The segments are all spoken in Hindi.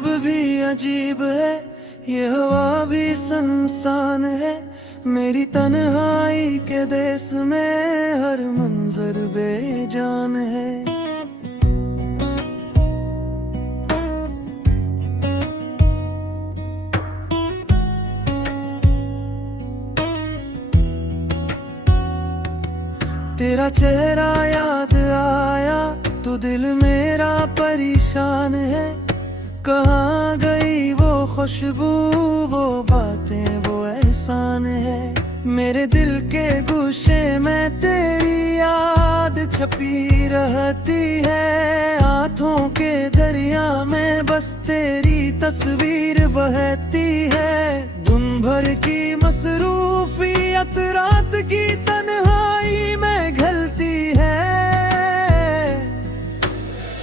कल्ब भी अजीब है, ये हवा भी सुनसान है। मेरी तन्हाई के देश में हर मंजर बेजान है। तेरा चेहरा याद आया तो दिल मेरा परेशान है। कहाँ गई वो खुशबू, वो बातें, वो एहसान है। मेरे दिल के गुस्से में तेरी याद छपी रहती है। आँखों के दरिया में बस तेरी तस्वीर बहती है। दिन भर की मसरूफियत रात की तन्हाई में घलती है।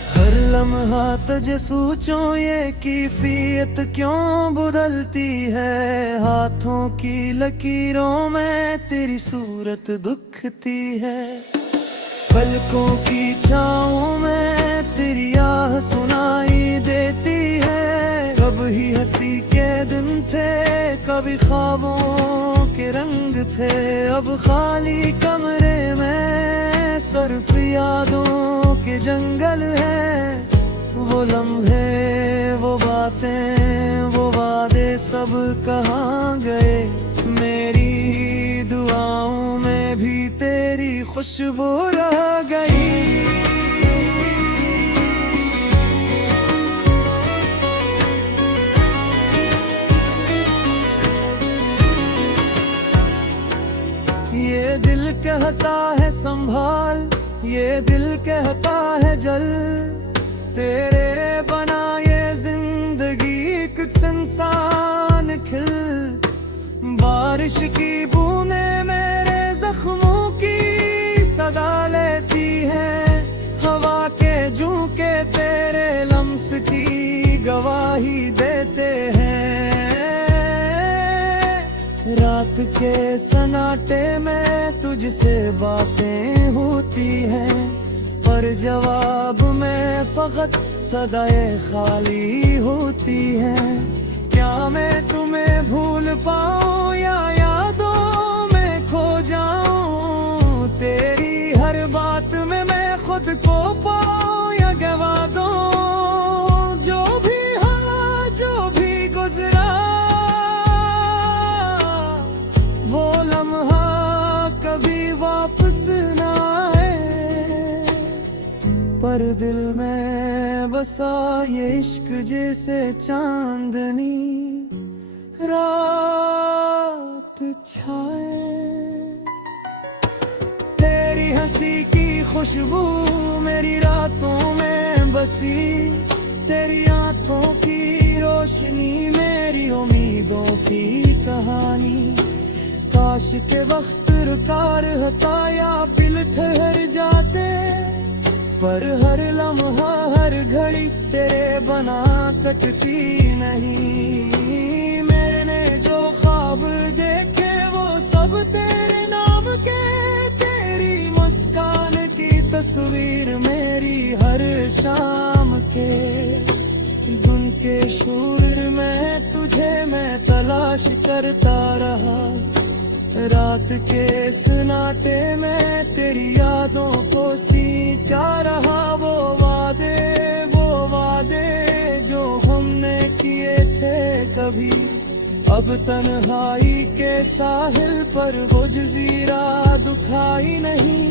हर लम्हा तुझे सोचो ये कैफियत क्यों बदलती है। हाथों की लकीरों में तेरी सूरत दुखती है। पलकों की छाँव में तेरी आह सुनाई देती है। कभी हंसी के दिन थे, कभी ख्वाबों के रंग थे। अब खाली कमरे में सिर्फ यादों के जंगल है। वो लम्हे, वो बातें, वो वादे सब कहाँ गए। मेरी दुआओं में भी तेरी खुशबू रह गई। ये दिल कहता है संभाल, ये दिल कहता है जल। तेरे बना ये जिंदगी कुछ इंसान खिल। बारिश की बूंदें मेरे जख्मों की सदा लेती है। हवा के झोंके तेरे लम्स की गवाही देते हैं। रात के सन्नाटे में तुझसे बातें होती हैं, पर जवाब में फकत सदाएं खाली होती हैं। क्या मैं तुम्हें भूल पाऊं या यादों में खो जाऊं। तेरी हर बात में मैं खुद को पाऊं या गवा दूं। जो भी हुआ, जो भी गुजरा, वो लम्हा कभी वापस ना आए। पर दिल में बसा ये इश्क जैसे चांदनी रात छाए। तेरी हंसी की खुशबू मेरी रातों में बसी। तेरी आँखों की रोशनी मेरी उम्मीदों की कहानी। काश के वक्त रुकार होता या पिल ठहर जाते। पर हर लम्हा हर घड़ी तेरे बना कटती नहीं। मैंने जो ख्वाब देखे वो सब तेरे नाम के। तेरी मुस्कान की तस्वीर मेरी हर शाम के। धुन के शूर में तुझे मैं तलाश करता रहा। रात के सन्नाटे में तेरी यादों को सींचा रहा। वो वादे जो हमने किए थे कभी, अब तन्हाई के साहिल पर वो जजीरा दुखाई नहीं।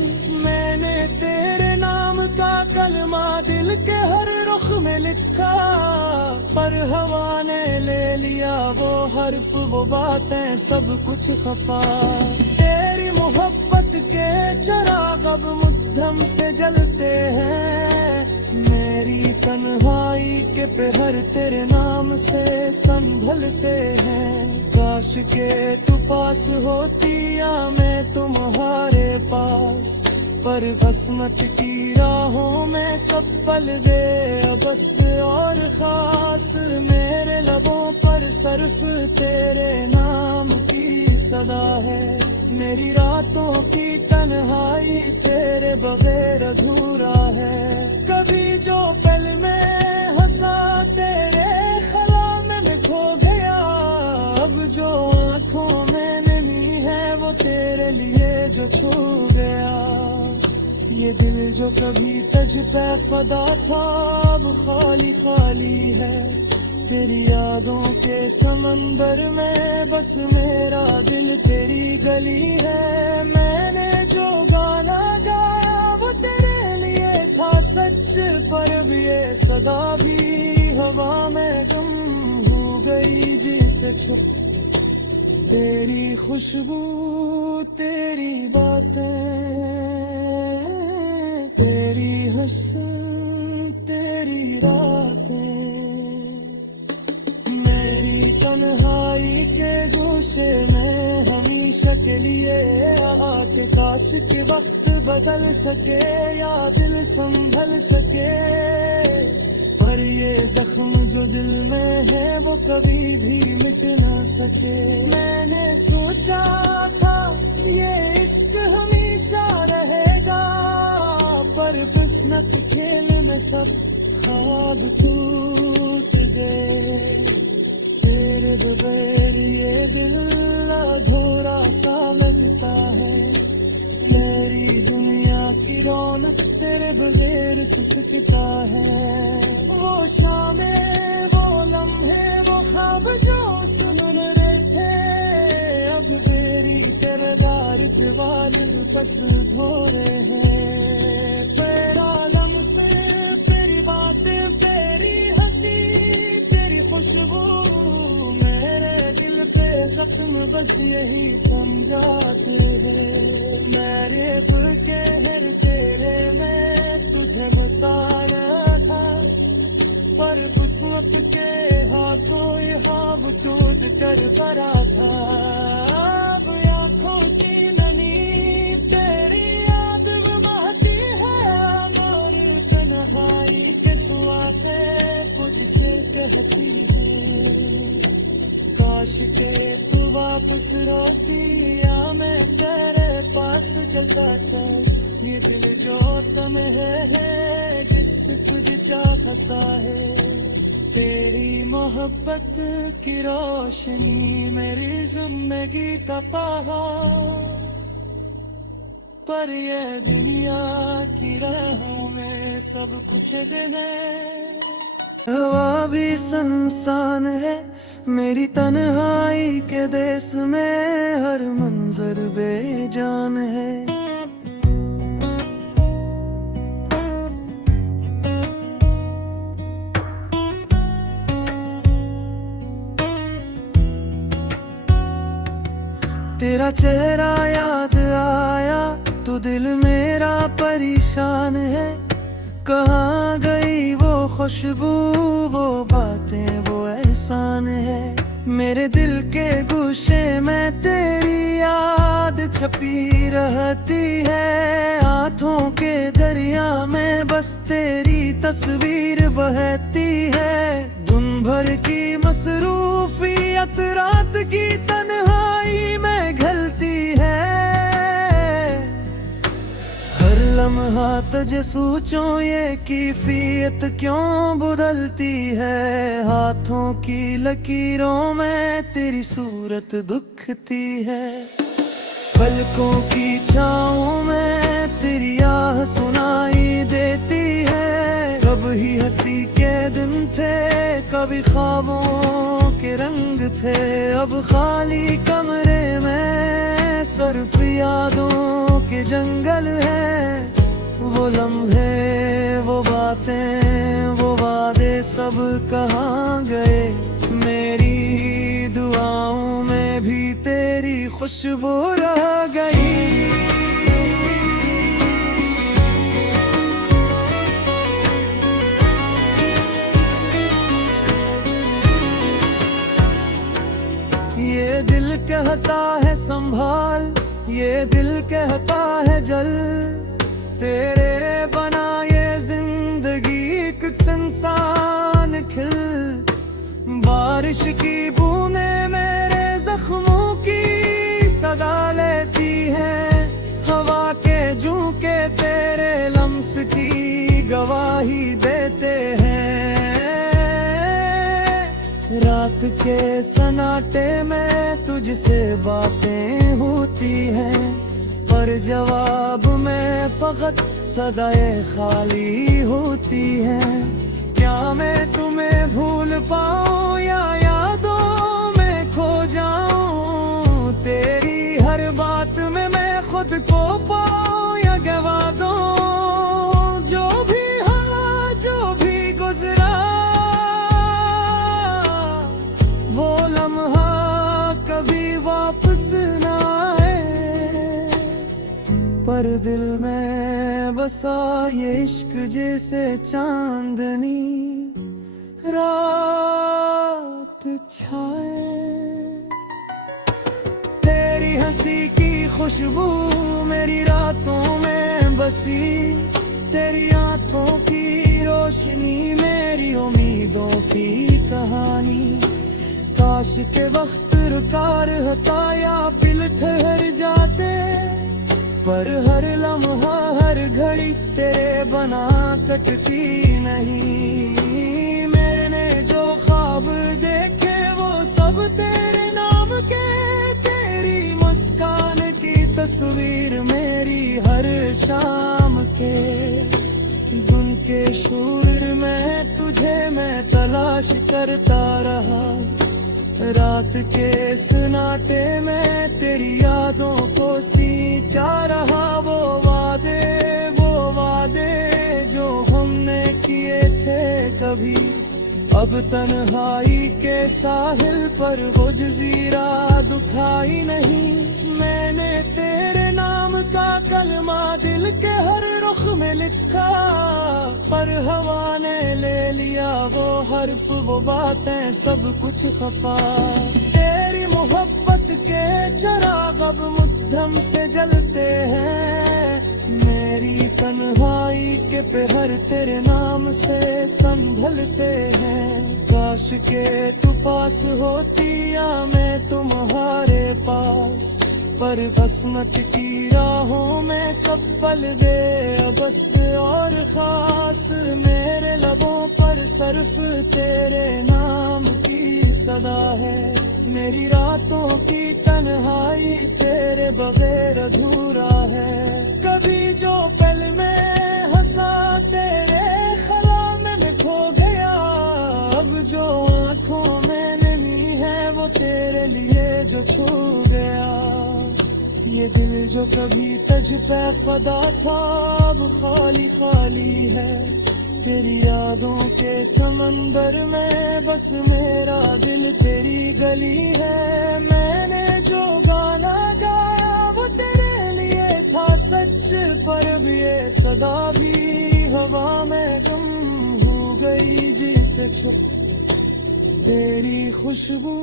मैंने तेरे नाम का कलमा दिल के हर रुख में लिखा, पर हवा ने ले लिया वो हर्फ, वो बातें सब कुछ खफा। तेरी मोहब्बत के चिराग अब मुद्दम से जलते हैं। मेरी तन्हाई के पहर तेरे नाम से संभलते हैं। काश के तू पास होती या मैं तुम्हारे पास, पर किस्मत की राहों में सब पल गए बस और खास। मेरे लबों पर सिर्फ तेरे नाम की सदा है। मेरी रातों की तन्हाई तेरे बगैर अधूरा है। कभी जो पल में हंसा तेरे जो कभी तज पे फदा था अब खाली खाली है। तेरी यादों के समंदर में बस मेरा दिल तेरी गली है। मैंने जो गाना गाया वो तेरे लिए था सच, पर अब ये सदा भी हवा में गुम हो गई जिसे छुप। तेरी खुशबू तेरी बातें तेरी हंसन तेरी रातें, मेरी तन्हाई के गोशे में हमेशा के लिए आते। काश के वक्त बदल सके या दिल संभल सके, पर ये जख्म जो दिल में है वो कभी भी मिट ना सके। मैंने सोचा था ये इश्क हमेशा रहेगा, पर किस्मत खेल में सब ख्वाब टूट गए। तेरे बगैर ये दिल अधूरा सा लगता है। मेरी दुनिया की रौनक तेरे बगैर सिसकता है। वो शामें वो लम्हे वो ख्वाब जो सुन रहे थे, अब मेरी किरदार दीवार बस धो रहे हैं। तेरा लम्से तेरी बातें तेरी हंसी तेरी खुशबू, मेरे दिल पे जख्म बस यही समझाते हैं। मेरे कहर तेरे में तुझे बसाया था, पर किस्मत के हाथों ये ख्वाब टूट कर पड़ा था। अब आँखों की ननी तेरी याद बहती है, और तन्हाई के सुआते तुझसे कहती है। काश के तू वापस रोती या मैं तेरे पास जलता कर। ये दिल जो तम है जिससे तुझे चाहता है। तेरी मोहब्बत की रोशनी मेरी जिंदगी का पहाड़, पर ये दुनिया की राहों में सब कुछ दिन है। हवा भी संसान है मेरी तन्हाई के देश में, हर मंजर बेजान है। तेरा चेहरा याद आया तो दिल मेरा परेशान है। कहाँ गई वो खुशबू वो बातें वो एहसान है। मेरे दिल के गुस्से में तेरी याद छपी रहती है। आँखों के दरिया में बस तेरी तस्वीर बहती है। दिन भर की मसरूफियत रात की तन्हाई में घलती है। लम्हा तुझे सोचो ये कैफियत क्यों बदलती है। हाथों की लकीरों में तेरी सूरत दुखती है। पलकों की छाँव में तेरी आह सुनाई देती है। कभी हंसी के दिन थे कभी ख्वाबों के रंग थे। अब खाली कमरे में सिर्फ यादों के जंगल है। वो लम्हे वो बातें वो वादे सब कहाँ गए। मेरी दुआओं में भी तेरी खुशबू रह गई। ये दिल कहता है संभाल, ये दिल कहता है जल। तेरे बना ये जिंदगी कुछ इंसान खिल। बारिश की बूंदें मेरे जख्मों की सदा लेती है। हवा के झोंके तेरे लम्स की गवाही देते हैं। रात के सन्नाटे में तुझसे बातें होती हैं, पर जवाब में फकत सदाएं खाली होती हैं। क्या मैं तुम्हें भूल पाऊं या यादों में खो जाऊं? तेरी हर बात में मैं खुद को पाऊं या गवा दूं? जो भी हाँ जो भी गुजरा वो लम्हा कभी वापस ना आए, पर दिल में बसा ये इश्क जैसे चांदनी रात छाए। तेरी हंसी की खुशबू मेरी रातों में बसी, तेरी आंखों की रोशनी मेरी उम्मीदों की कहानी। काश के वक्त रुका रहता या पिल ठहर जाते, पर हर लम्हा हर घड़ी तेरे बना कटती नहीं। मैंने जो ख्वाब देखे वो सब तेरे नाम के, तेरी मुस्कान की तस्वीर मेरी हर शाम के। गुल के शूर में तुझे मैं तलाश करता रहा, रात के सन्नाटे में तेरी यादों को सींचा रहा। वो वादे जो हमने किए थे कभी, अब तन्हाई के साहिल पर वो जजीरा दुखा ही नहीं। मैंने तेरे नाम का कलमा दिल के हर रुख में लिखा, पर हवा ने ले लिया वो हर्फ वो बातें सब कुछ खफा। तेरी मोहब्बत के चिराग अब मुद्दम से जलते हैं, मेरी तन्हाई के पहर तेरे नाम से संभलते हैं। काश के तू पास होती या मैं तुम्हारे पास, पर किस्मत की राहों में सब पल गए बस और खास। मेरे लबों पर सिर्फ तेरे नाम की सदा है, मेरी रातों की तन्हाई तेरे बगैर अधूरा है। कभी जो पल में हंसा तेरे ख्याल में खो गया, अब जो आँखों में नमी है वो तेरे लिए जो छू गया। ये दिल जो कभी तुझ पे फदा था अब खाली खाली है, तेरी यादों के समंदर में बस मेरा दिल तेरी गली है। मैंने जो गाना गाया वो तेरे लिए था सच, पर अब ये सदा भी हवा में गुम हो गई जिसे छुप। तेरी खुशबू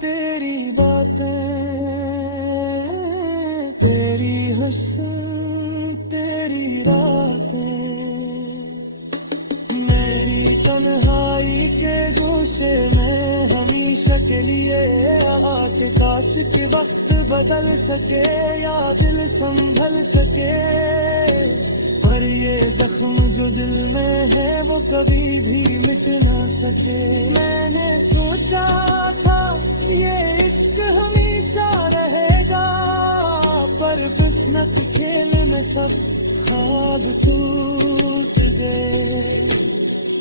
तेरी बातें तेरी हंसन तेरी रातें, मेरी तन्हाई के गोशे में हमेशा के लिए आके। काश के वक्त बदल सके या दिल संभल सके, पर ये जख्म जो दिल में है वो कभी भी मिट ना सके। मैंने सोचा था ये इश्क हमेशा रहेगा, पर किस्मत खेल में सब ख्वाब टूट गए।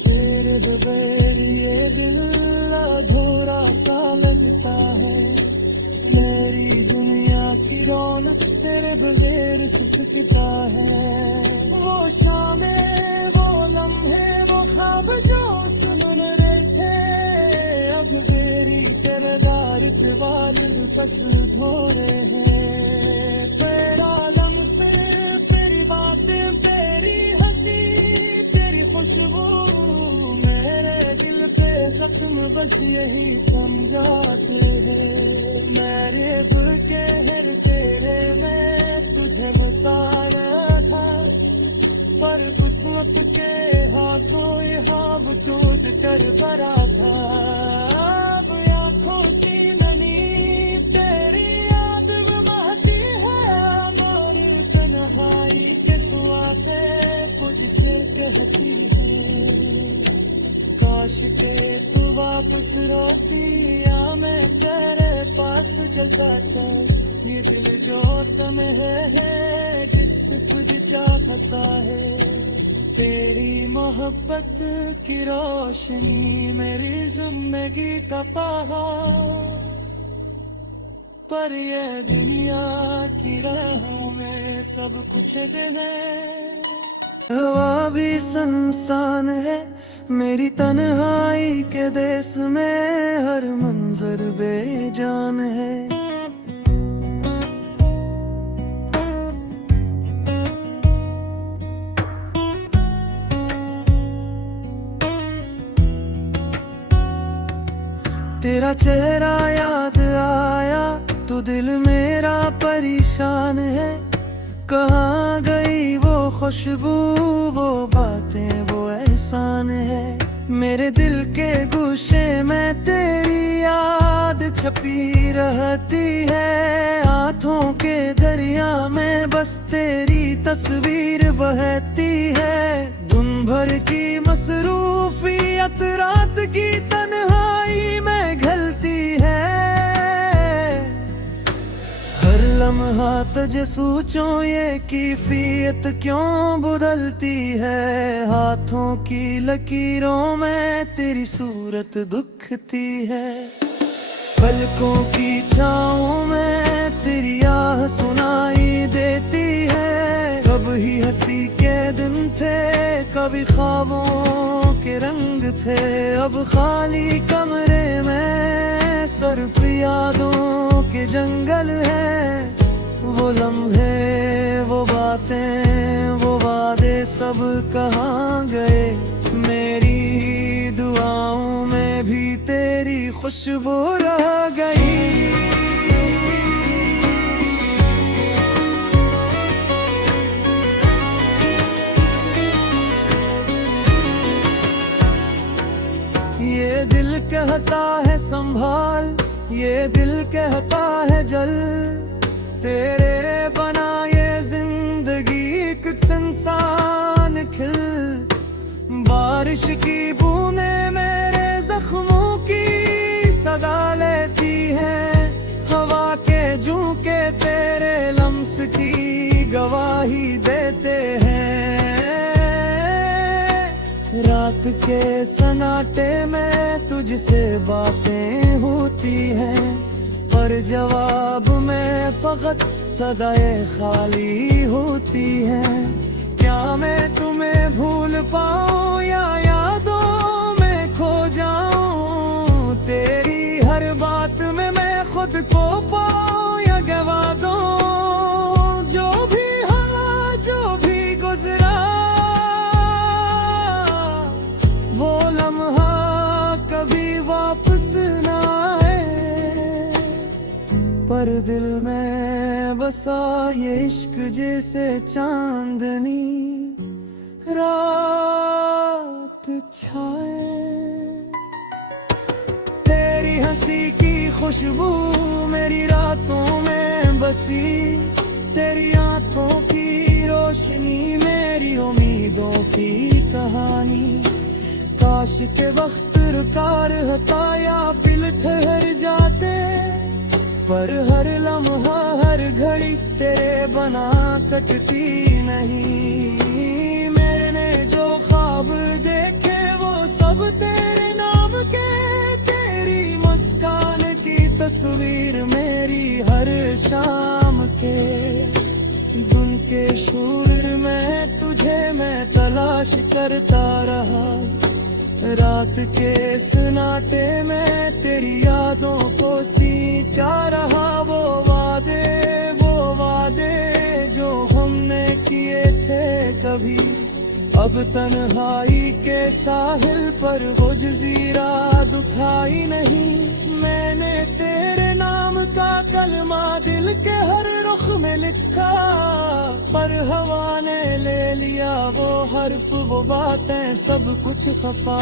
तेरे बगैर ये दिल अधूरा सा लगता है, मेरी दुनिया की रौनक तेरे बगैर सिसकता है। वो शामें वो लम्हे वो ख्वाब जो सुन रहे थे, अब मेरी किरदार दीवार बस धो रहे हैं। तेरा लम्हे तेरी बातें तेरी हंसी तेरी खुशबू मेरे दिल पे जख्म बस यही समझाते हैं। मेरे कहर तेरे में तुझे बसाया था, पर किस्मत के हाथों ये ख्वाब टूट कर भरा था। अब आँखों की ननी तेरी याद में बहती है, मोर तन्हाई के सुआते तुझसे कहती है। काश के तू वापस रोती या मैं तेरे पास प्यास जगाता ये दिल जो तम है जिस तुझ चाहता है। तेरी मोहब्बत की रोशनी मेरी जिंदगी का पहाड़, पर ये दुनिया की राहों में सब कुछ दिल है। हवा भी संसान है मेरी तन्हाई के देश में, हर मंजर बेजान है। तेरा चेहरा याद आया तो दिल मेरा परेशान है। कहाँ गई वो खुशबू, वो बातें, वो एहसान है। मेरे दिल के गुस्से में तेरी याद छपी रहती है। आँखों के दरिया में बस तेरी तस्वीर बहती है। दिन भर की मसरूफियत रात की तन्हाई में घलती है। हर लम्हा तुझे सोचो ये कैफियत क्यों बदलती है। हाथों की लकीरों में तेरी सूरत दुखती है। पलकों की छाँव में तेरी आह सुनाई देती है। कभी हंसी के दिन थे, कभी ख्वाबों के रंग थे। अब खाली कमरे में सिर्फ यादों के जंगल है। वो लम्हे, वो बातें, वो वादे सब कहाँ गए। मेरी दुआओं में भी तेरी खुशबू रह गई। ये दिल कहता है संभाल, ये दिल कहता है जल। तेरे बना ये जिंदगी कुछ इंसान खिल। बारिश की बूंदें मेरे जख्मों की सदा लेती है। हवा के झोंके तेरे लम्स की गवाही देते हैं। रात के सन्नाटे में तुझसे बातें होती हैं, पर जवाब में फकत सदाएं खाली होती हैं। क्या मैं तुम्हें भूल पाऊं या यादों में खो जाऊं। तेरी हर बात में मैं खुद को पाऊं या गवा दूं। जो भी हाँ, जो भी गुजरा, वो लम्हा कभी वापस ना आए। पर दिल में बसा ये इश्क जैसे चांदनी रात छाए। तेरी हंसी की खुशबू मेरी रातों में बसी। तेरी आँखों की रोशनी मेरी उम्मीदों की कहानी। काश के वक्त रुका रहता या पिल ठहर जाते, पर हर लम्हा हर घड़ी तेरे बना कटती नहीं। मैंने जो ख्वाब देखे वो सब तेरे नाम के। तेरी मुस्कान की तस्वीर मेरी हर शाम के। दिन के शूर में तुझे मैं तलाश करता रहा। रात के सन्नाटे में तेरी यादों को सींचा रहा। वो वादे जो हमने किए थे कभी, अब तन्हाई के साहिल पर वो जजीरा दुखाई नहीं। मैंने तेरे नाम का कलमा दिल के हर रुख में लिखा, पर हवा ने ले लिया वो हर्फ, वो बातें सब कुछ खफा।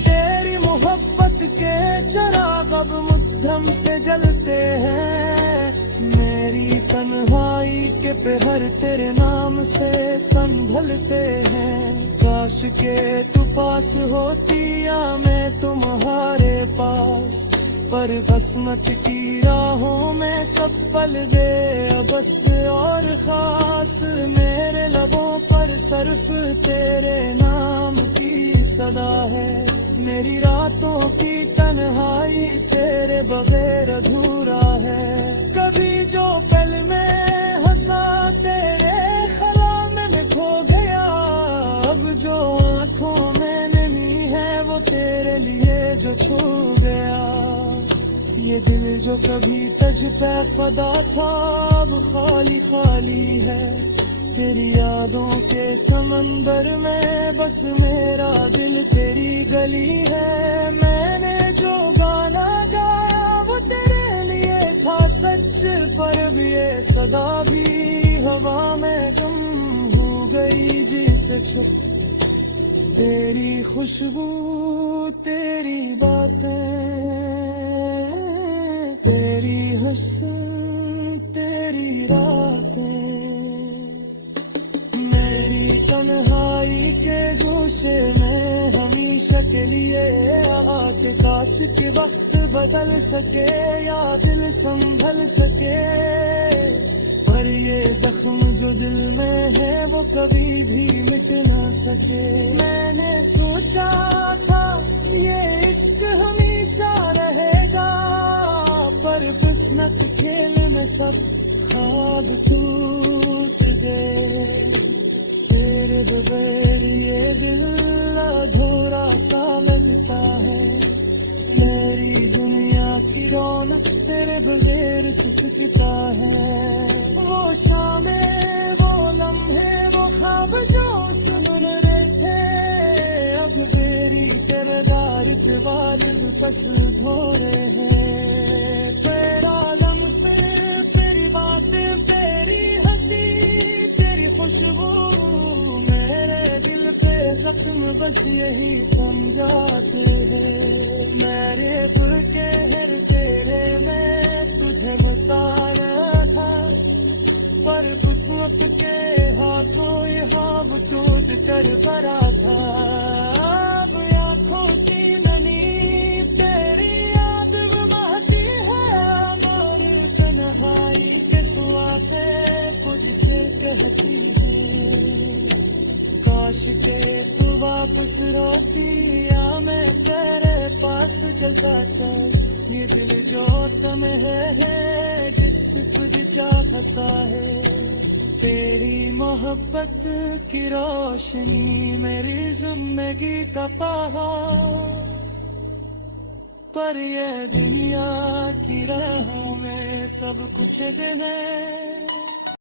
तेरी मोहब्बत के चिराग अब मुद्दम से जलते हैं। मेरी तन्हाई के पहर तेरे नाम से संभलते हैं। काश के तू पास होती या मैं तुम्हारे पास, पर किस्मत की राहों में सब पल गए बस और खास मेरे लबों पर सिर्फ तेरे नाम की सदा है। मेरी रातों की तन्हाई तेरे बगैर अधूरा है। कभी जो पल में हंसा तेरे ख्याल में खो गया, अब जो आंखों में नमी है वो तेरे लिए जो छू गया। ये दिल जो कभी तुझ पे फदा था अब खाली खाली है। तेरी यादों के समंदर में बस मेरा दिल तेरी गली है। मैंने जो गाना गाया वो तेरे लिए था सच, पर अब ये सदा भी हवा में गुम हो गई जिसे छुप। तेरी खुशबू तेरी बातें तेरी हुस्न तेरी रातें मेरी तन्हाई के गोशे में हमेशा के लिए आते। काश के वक्त बदल सके या दिल संभल सके, पर ये जख्म जो दिल में है वो कभी भी मिट ना सके। मैंने सोचा था ये इश्क हमेशा रहेगा, पर किस्मत खेल में सब ख्वाब टूट गए। तेरे बगैर ये दिल अधूरा सा लगता है। मेरी दुनिया की रौनक तेरे बगैर सिसकता है। वो शामें वो लम्हे वो ख्वाब जो सुन रहे थे, अब मेरी किरदार दीवार बस धो रहे हैं। तेरा लम से तेरी बातें तेरी हंसी तेरी खुशबू मेरे दिल पे जख्म बस यही समझाते हैं। मेरे कहर तेरे में तुझे बसाया था, पर किस्मत के हाथों ये ख्वाब टूट कर भरा था। अब आँखों की ननी तेरी याद बहती है, मोर तन्हाई के सुआते तुझसे कहती है। काश के तू वापस रोती या मैं तेरे पास जलता कर। ये दिल जो तम है जिस तुझ चाहता है। तेरी मोहब्बत की रोशनी मेरी जिंदगी का पहाड़, पर ये दुनिया की राहों में सब कुछ दिन है।